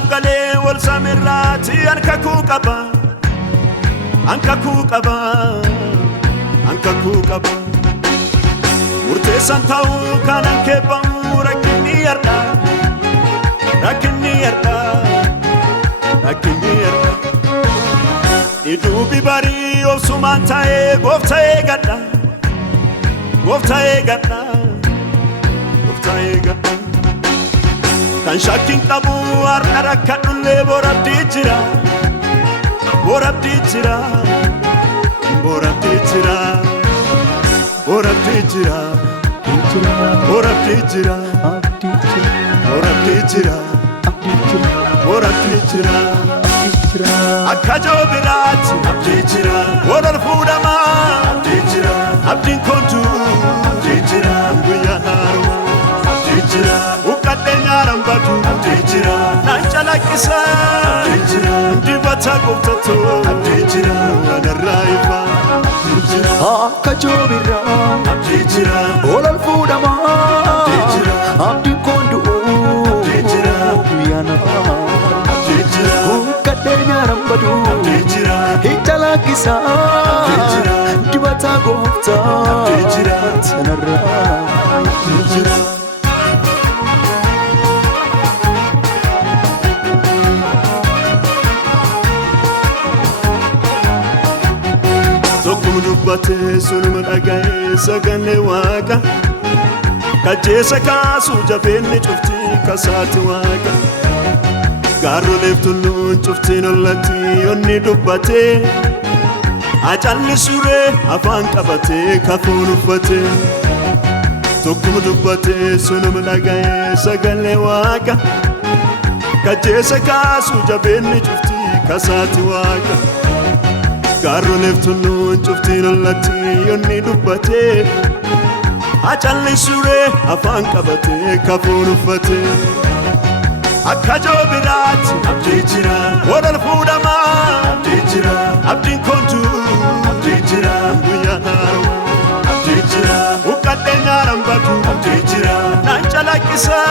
Wadanaaf galee wal samirraati ankakuu qaba murteessan ta'uu kanan keebbamu rakkinni yarda iduubi barii obsumaan ta'ee gooftaa eegadha kan shakkiin qabu har'a rakkadhullee borabdii jira akka joobiraatti abdii jira walal fuudhamaa abdii jira abdiin kontu abdii jira guyyaa haaruma abdii jira uqqadhee nyaaran badu abdii jira naan calaqqisa abdii jira dibata qubtattu abdii jira wanarraa ifa abdii jira akka joobirraa abdii jira walal fuudhamaa abdii jira abdiin kontu abdii jira guyyaa haaruma nyaaran badu calaqqisa dibata qubtattu sanarraa tokkuma dubbatee sunuma dhaga'ee sagalee waaqa kajeessa kaasuu jabeenni cuftii kasaati waaqa gaarroleef tulluun cuftiin ollatti yonni dubbatee acallisuuree afaan qabatee kafoon uffatee tokkuma dubbatee sunuma dhaga'ee sagalee waaqa kajeessa kaasuu jabeenni cuftii kasaati waaqa gaarroleef tulluun cuftiin ollatti yonni dubbatee acallisuuree afaan qabatee kafoon uffatee akka joobiraatti abdii jira walal fuudhamaa abdii jira abdiin kontu abdii jira guyyaa haaruma abdii jira uqqadhee nyaaran badu abdii jira naan calaqqisa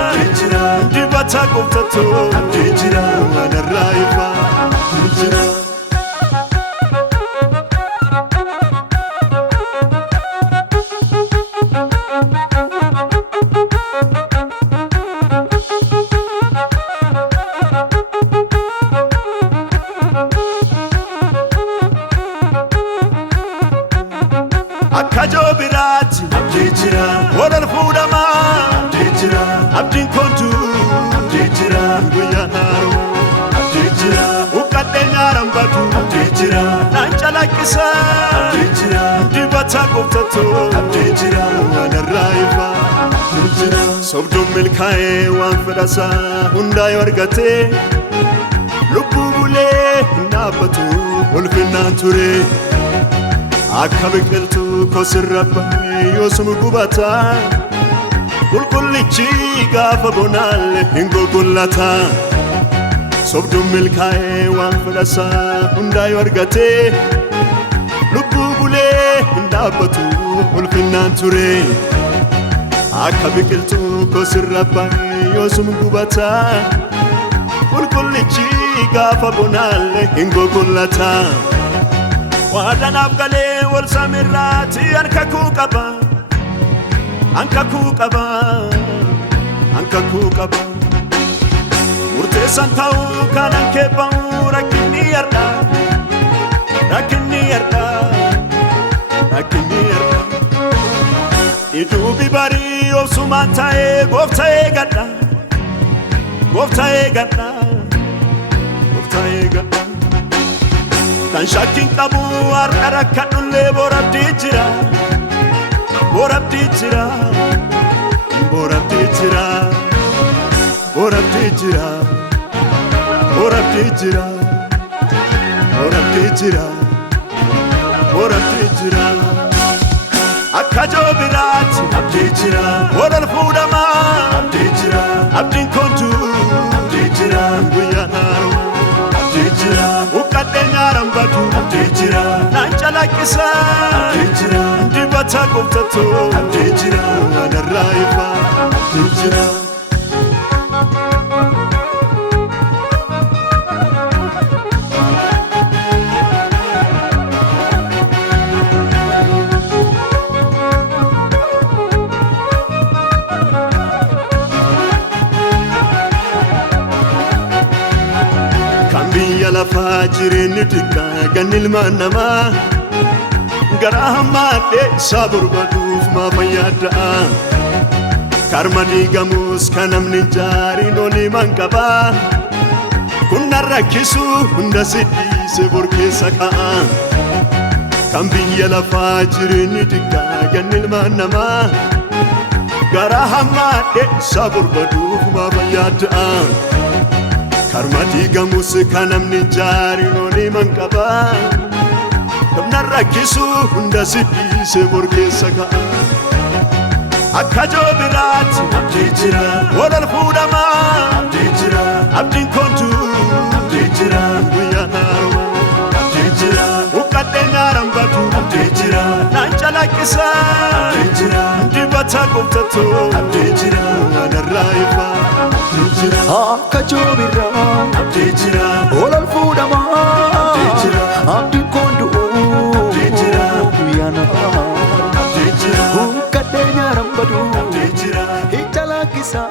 abdii jira dibata qubtattu abdii jira wanarraa ifa abdii jira akka joobiraatti abdii jira walal fuudhamaa abdii jira abdiin kontu abdii jira guyyaa haaruma abdii jira uqqadhee nyaaran badu abdii jira naan calaqqisa abdii jira dibata qubtattu abdii jira wanarraa ifa abdii jira sobduun milkaa'ee waan fedhasaa hundaa yoo argatee lubbuu bulee hin dhaabbatu ulfinnaan ture akka biqiltuu kosirra bahee yoosuma gubata qulqullichi gaafa bonaalle hin gogullata sobduun milkaa'ee waan fedhasaa hundaa yoo argatee lubbuu bulee hin dhaabbatu ulfinnaan ture akka biqiltuu kosirra bahee yoosuma gubata qulqullichi gaafa bonaalle hin gogullata Wadanaaf galee wal samirraati ankakuu qaba murteessan ta'uu kanan keebbamu rakkinni yarda iduubi barii obsumaan ta'ee gooftaa eegadha kan shakkiin qabu har'a rakkadhullee borabdii jira akka joobiraatti abdii jira walal fuudhamaa abdii jira abdiin kontu abdii jira guyyaa haaruma abdii jira uqqadhee nyaaran badu abdii jira naan calaqqisa abdii jira dibata qubtattu abdii jira wanarraa ifa abdii jira biyya lafaa jireenyi xiqqaa gan ilmaan namaa garaa hammaadhee isaa barbaaduuf maafan yaadda'a karma diigamus kan namni jaariin olii man qabaa kun na rakkisu hunda sidhiise bor keessa ka'a kan biyya lafaa jireenyi xiqqaa gan ilmaan namaa garaa hammaadhee isaa barbaaduuf maafan yaadda'a karma diigamus kan namni jaariin olii man qabaa kan na rakkisu hunda sidhiise bor keessa ka'a akka joobiraatti abdii jira walal fuudhamaa abdii jira abdiin kontu abdii jira guyyaan haaruma abdii jira uqqadhee nyaaran badu abdii jira naan calaqqisa abdii jira dibata gooftattu abdii jira manarraa ifa abdii jira akka joobirraa abdii jira walal fuudhamaa abdii jira abdiin kondu abdii jira guyyaan abdii jira uqqadhee nyaaran badu abdii jira hin calaqqisa